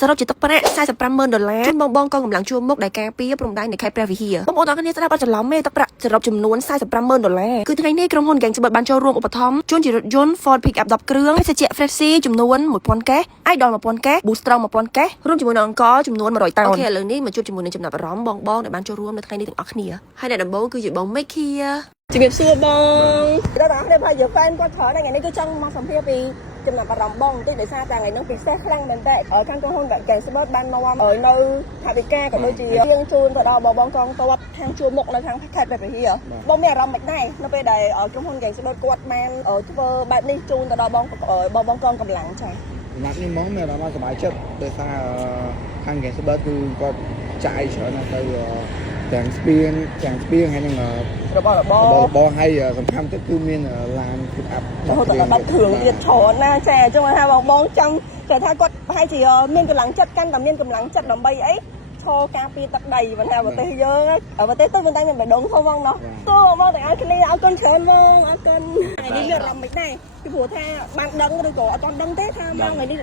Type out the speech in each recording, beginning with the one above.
សរុបជាទឹកប្រាក់$45,000ជូនបងកងកម្លាំងជួរមុខដែលការពារព្រំដែននៃខេត្តព្រះវិហារបងប្អូនទាំងគ្នាស្ដាប់អត់ច្រឡំទេទឹកប្រាក់សរុបចំនួន$45,000គឺថ្ងៃនេះក្រុមហ៊ុន Gang Sport បានចូលរួមឧបត្ថម្ភជូនជារថយន្ត Ford Pickup 10គ្រឿងភេសជ្ជៈ Freshie ចំនួន1000កេស Idol 1000កេស Boostrong 1000កេសរួមជាមួយនឹងអង្គចំនួន100តោនអូខេឥឡូវនេះមកជួបជាមួយនឹងចំណាប់អារម្មណ៍បងដែលបានចូលរួមនៅថ្ងៃនេះទាំងអស់គ្នាហើយអ្នកដំបូងគឺជាបង Mickey ជំរាបសួរបងដល់ដល់នេះបើយើងហ្វេនគាត់ច្រើនថ្ងៃនេះគឺចង់មកសម្ភាសពីចំណាប់អារម្មណ៍បងបន្តិចដោយសារតែថ្ងៃនេះពិសេសខ្លាំងមែនតើខាងក្រុមហ៊ុន Gang Sport បាននាំនៅថាវិការក៏ដូចជាជាងជូនទៅដល់បងកងទ័ពខាងជួរមុខនៅខាងខេត្តព្រះវិហារបងមានអារម្មណ៍មិនដែរនៅពេលដែលក្រុមហ៊ុន Gang Sport គាត់បានធ្វើបែបនេះជូនទៅដល់បងកងកម្លាំងចា៎ចំណាប់នេះហ្មងមានអារម្មណ៍សប្បាយចិត្តដោយសារខាង Gang Sport គឺគាត់ចាយច្រើនណាស់ទៅទាំងស្ពានហើយនឹងរបស់ហើយសំខាន់ទៅគឺមានឡាន pick up 10គ្រឿងទៀតច្រើនណាស់ចាអញ្ចឹងថាបងចាំតែថាគាត់ប្រហែលជាមានកម្លាំងចិត្តកាន់តែមានកម្លាំងចិត្តដើម្បីអីឈរការពារទឹកដីមិនថាប្រទេសយើងប្រទេសទៅមិនតែមានបេះដូងធំផងណោះទោះបងទាំងអស់គ្នាអរគុណច្រើនបងអរគុណថ្ងៃនេះមានអារម្មណ៍មិនដែរពីព្រោះថាបានដឹងឬក៏អត់ទាន់ដឹងទេថាមកថ្ងៃនេះរ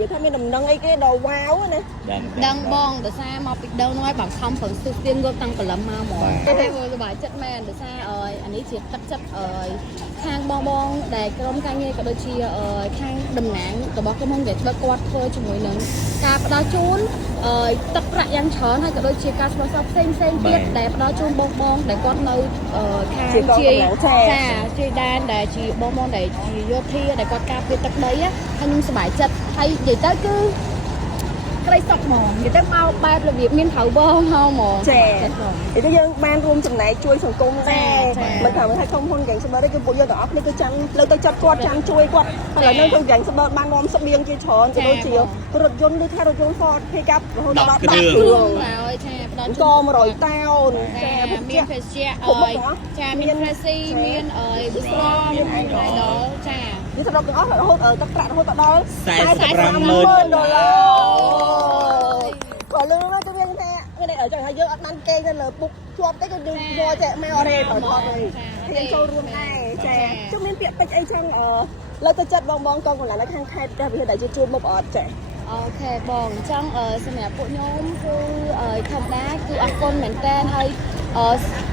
បៀបថាមានដំណឹងអីគេដល់វ៉ាវណាដឹងបងដោយសារមកពីដើមនោះឲ្យបង្ខំប្រឹងស្ទៀងយកតាំងព្រលឹមមកហ្មងតែមើលសុបាយចិត្តមែនដោយសារអានេះជាទឹកចិត្តខាងបងដែលក្រុមការងារក៏ដូចជាខាងតំណាងរបស់ក្រុមហ៊ុនដែលគាត់ធ្វើជាមួយនឹងការផ្ដល់ជូនទឹកប្រាក់យ៉ាងច្រើនហើយក៏ដូចជាការស្ពងសពផ្សេងទៀតដែលផ្ដល់ជូនបងដែលគាត់នៅខាងជាដែនដែលជាបងដែលជាយោធាដែលគាត់ការពារទឹកដីហើយខ្ញុំសប្បាយចិត្តហើយនិយាយទៅគឺក្រីសុខហ្មងនិយាយទៅមកបែបរបៀបមានត្រូវបងហ្មងចា៎គឺយើងបានរួមចំណែកជួយសង្គមដែរមិនថាថាក្រុមហ៊ុន Gang Sport ទេគឺពួកយើងទាំងអស់គ្នាគឺចាំលើកទៅចិត្តគាត់ចាំជួយគាត់ហើយឥឡូវនៅ Gang Sport បាននាំស្បៀងជាច្រើនក៏ដូចជារថយន្តឬថារថយន្ត Ford Pickup រហូតដល់10គ្រឿងហើយចាផ្ដល់ជូន100តោនចាមានភេសជ្ជៈចាមាន Freshie មាន Boostrong មាន Idol ចានេះសម្រាប់ទាំងអស់រហូតទឹកប្រាក់រហូតដល់$45,000ក៏លឺមកទៅមានថាចឹងហើយយើងអត់បានគេទៅលើពុកជាប់ទេគឺយើងយកចេះមករេថតហើយខ្ញុំចូលរួមដែរចាជុំមានពាក្យពេចន៍អីចឹងលើកទៅចិត្តបងកងកម្លាំងនៅខាងខេត្តព្រះវិហារដែលជាជួបមុខអត់ចាអូខេបងអញ្ចឹងសម្រាប់ពួកខ្ញុំគឺធម្មតាគឺអរគុណមែនតើហើយ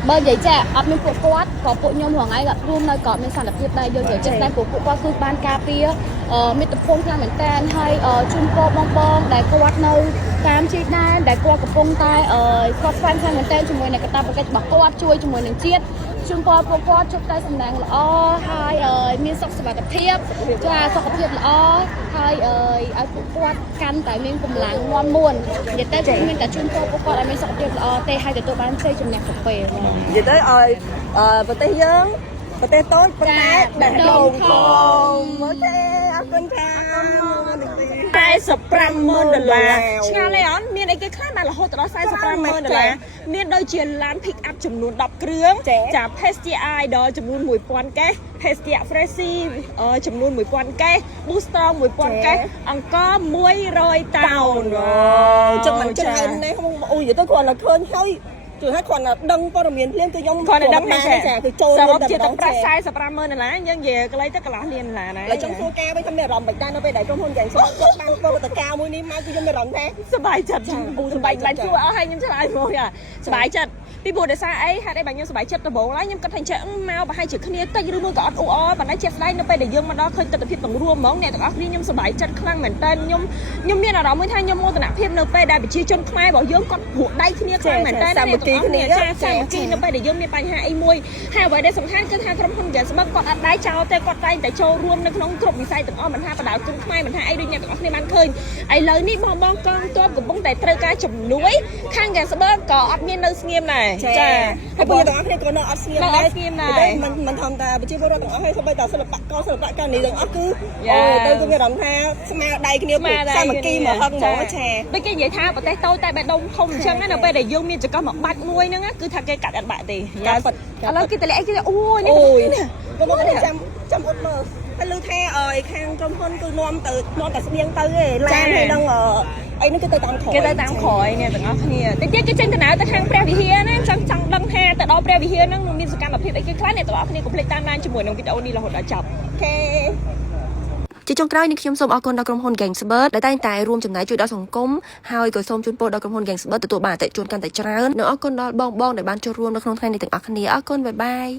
បើនិយាយចាអត់មានពួកគាត់ក៏ពួកខ្ញុំរងថ្ងៃគាត់រួមនៅក៏មានសន្តិភាពដែរយើងនិយាយចេះតែពួកគាត់គឺបានការពារមិត្តភូមិខ្លាំងមែនតើហើយជូនពរបងដែលគាត់នៅតាមជីដែនដែលគាត់កំពុងតែគាត់ស្វែងខ្លាំងមែនតើជាមួយនឹងកាតព្វកិច្ចរបស់គាត់ជួយជាមួយនឹងជាតិជូនពរពួកគាត់ជួបតែសំណាងល្អហើយមានសុខសុវត្ថិភាពចាសុខភាពល្អហើយឲ្យពួកគាត់កាន់តែមានកម្លាំងមាំមួននិយាយទៅគឺមានតែជូនពរពួកគាត់ឲ្យមានសុខភាពល្អទេហើយទទួលបានជ័យជំនះទៅពេលនិយាយទៅឲ្យប្រទេសយើងប្រទេសតូចប៉ុន្តែដែលដងធំមកទេអរគុណចា$45,000ឆ្ងាលទេអត់មានអីគេខ្លះបានរហូតដល់$45,000មានដូចជាឡាន pick up ចំនួន10គ្រឿងចា Pestia Idol ចំនួន1000កេស Pestia Freshie ចំនួន1000កេស Boostrong 1000កេសអង្គ100តោនចឹងមិនចឹងនេះអូយទៅគាត់ទៅឃើញហើយជួយឲ្យគាត់ដឹងព័ត៌មានភ្លាមគឺខ្ញុំគាត់ដឹងដែរចាគឺចូលរួមជាទឹកប្រាក់$45,000យើងនិយាយកន្លែងទៅកន្លះលានដុល្លារណាហើយចង់ធ្វើការវិញខ្ញុំមានអារម្មណ៍មិនដែរនៅពេលដែលក្រុមហ៊ុន Gang Sport គាត់បានធ្វើវត្តការមួយនេះមកគឺខ្ញុំមានអារម្មណ៍ថាសប្បាយចិត្តសប្បាយចិត្តជួយឲ្យខ្ញុំឆ្លើយមកសប្បាយចិត្តពីព្រោះដោយសារអីហេតុអីបើខ្ញុំសប្បាយចិត្តដំបូងឡើយខ្ញុំគិតថាចេះមកប្រហែលជាគ្នាតិចឬមួយក៏អត់អ៊ូអរប៉ុន្តែជាក់ស្ដែងនៅពេលដែលយើងមកដល់ឃើញទស្សនវិជ្ជាទាំងរួមហ្មងអ្នកទាំងអស់គ្នាខ្ញុំសប្បាយចិត្តខ្លាំងមែនតើខ្ញុំមានអារម្មណ៍មួយថាខ្ញុំមោទនភាពនៅពេលដែលប្រជាជនខ្មែររបស់យើងគាត់ព្រោះដៃគ្នាខ្លាំងមែនតើសាមគ្គីគ្នាសាមគ្គីនៅពេលដែលយើងមានបញ្ហាអីមួយហើយអ្វីដែលសំខាន់គឺថាក្រុមហ៊ុន Gang Sport គាត់អត់ដៃចោលទេគាត់តែងតែចូលរួមនៅក្នុងគ្រប់វិស័យទាំងអស់មិនថាបដៅគុណខ្មែរមិនថាអីដូចអ្នកទាំងអស់គ្នាបានឃើញឥឡូវនេះបងកងទ័ពកំពុងតែត្រូវការជំនួយខាង Gang Sport ក៏អត់មាននៅស្ងៀមដែរចាហើយបងទាំងអស់គ្នាក៏នៅអត់ស្ងៀមដែរមិនធម្មតាប្រជាពលរដ្ឋទាំងអស់ហើយសូម្បីតែសិល្បករការនេះទាំងអស់គឺទៅគឺមានអារម្មណ៍ថាស្មារតីគ្នាសាមគ្គីមកហឹងហ្មងចាដូចគេនិយាយថាប្រទេសតូចតែបេះដូងធំអញ្ចឹងនៅពេលដែលយើងមានចង្កោះមួយបាច់មួយហ្នឹងគឺថាគេកាត់អត់បាក់ទេយ៉ាឥឡូវគេតម្លាក់គេអូយនេះបងចាំអត់មើលហើយលើថាខាងក្រុមហ៊ុនគឺនាំតែស្បៀងទៅឯឡានហើយនឹងអីនោះគេទៅតាមក្រោយនេះទាំងអស់គ្នាតិចទៀតគេចេញដំណើរទៅខាងព្រះវិហារណាចង់ដឹងថាទៅដល់ព្រះវិហារហ្នឹងមានសកម្មភាពអីគេខ្លះអ្នកទាំងអស់គ្នាកុំភ្លេចតាមដានជាមួយនឹងវីដេអូនេះរហូតដល់ចប់អូខេ ជាចុងក្រោយនេះខ្ញុំសូមអរគុណដល់ក្រុមហ៊ុន Gangsbird ដែលតែងតែរួមចំណែកជួយដល់សង្គមហើយក៏សូមជូនពរដល់ក្រុមហ៊ុន Gangsbird ទទួលបានអតិថិជនកាន់តែច្រើននិងអរគុណដល់បងៗដែលបានចូលរួមនៅក្នុងថ្ងៃនេះទាំងអស់គ្នាអរគុណបាយបាយ